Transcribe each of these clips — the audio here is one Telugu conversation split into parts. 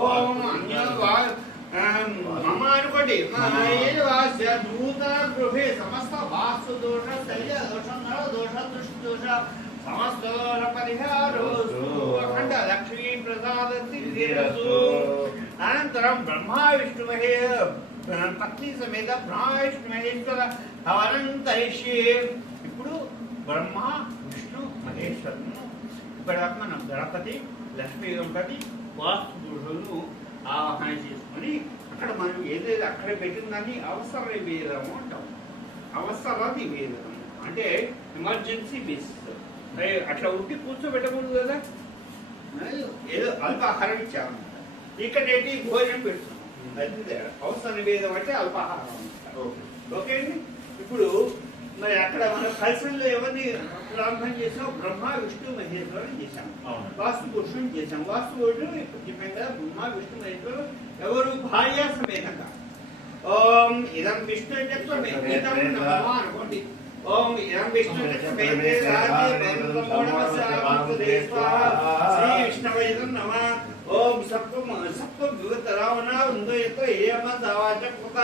ఓం అన్యవా మమ అనుకోండి నూతన గృహే సమస్త వాస్తు దోష శల్య దోషం నర దోష దృష్టి దోష సమస్త దోష పరిహారోస్తు అఖండ లక్ష్మీ ప్రసాద అనంతరం బ్రహ్మా విష్ణు మహే పత్ని సమేత బ్రహ్మ విష్ణు మహేశ్వర హవనం కరిష్యే ఇప్పుడు బ్రహ్మ విష్ణు మహేశ్వరును ఇక్కడ మనం గణపతి లక్ష్మీ గణపతి వాస్తు పురుషులను ఆవాహన చేసుకొని అక్కడ మనం ఏదైతే అక్కడ పెట్టిందని అవసర నివేదనము అంటాం. అవసర నివేదనం అంటే ఎమర్జెన్సీ బేసిస్. అట్లా ఉండి కూర్చోబెట్టకూడదు కదా? ఏదో అల్పాహారం ఇచ్చాము. ఇక్కడ ఏంటి భోజనం పెడుతున్నాం. అది. అవసర నివేదం అంటే అల్పాహారం. ఓకే అండి? ఇప్పుడు మరి అక్కడ మన కల్చర్లో ఎవరిని ప్రారంభం చేసాం బ్రహ్మ విష్ణు మహేశ్వరం చేశాం. వాస్తు పురుషుని చేశాం. వాస్తు పురుషుడు ఇప్పుడు చెప్పాం కదా బ్రహ్మ విష్ణు మహేశ్వరం ఎవరు భార్య సమేతంగా. ఓం ఇదం విష్ణు నమః అనుకోండి. ఓం ఇదం విష్ణు శ్రీ విష్ణవే నమః. ఓం సప్తం సప్తం వివత రావణ ఉందయతో ఏమ దావాచ కృత.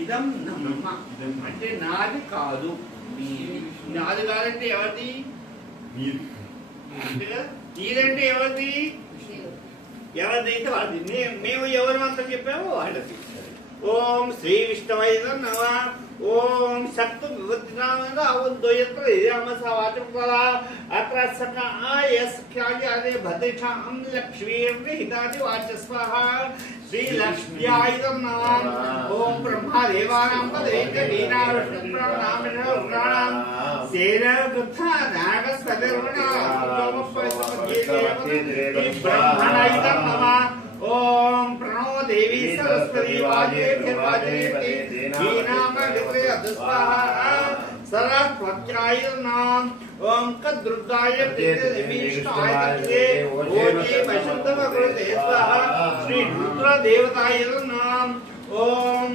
ఇదం నమ్మ. అంటే నాది కాదు. నీది. కాదంటే ఎవరిది? నీదంటే ఎవరిది? ఎవరిదైతే వాళ్ళది. మేము ఎవరు అంతా చెప్పామో వాళ్ళది ఓం శ్రీ విష్ణవై నమ. ఓం సప్త వివృతినామద అవద్వయత్ర ఇదమ సవాచం కదా అత్ర సక ఆయస్ ఖ్యాయాదే భద్రేషాం లక్ష్మీర్ని హితాది వాచస్వః శ్రీ లక్ష్మ్యాయుధం నమ. देवानां तदेकदीनावृष्णुप्राणामिणुप्राणां सेनगुत्थानागस्तदेवनाब्रह्मणैतं नमः ॐ प्रणो देवी सरस्वती वाजेभिर्वाजेति दीनामलित्रयदुस्वाहा सरस्वत्यायनां ॐ कद्रुद्धाय देवीष्टायते ओजे वैष्णवकृते स्वाहा श्रीरुद्रदेवताय नाम ॐ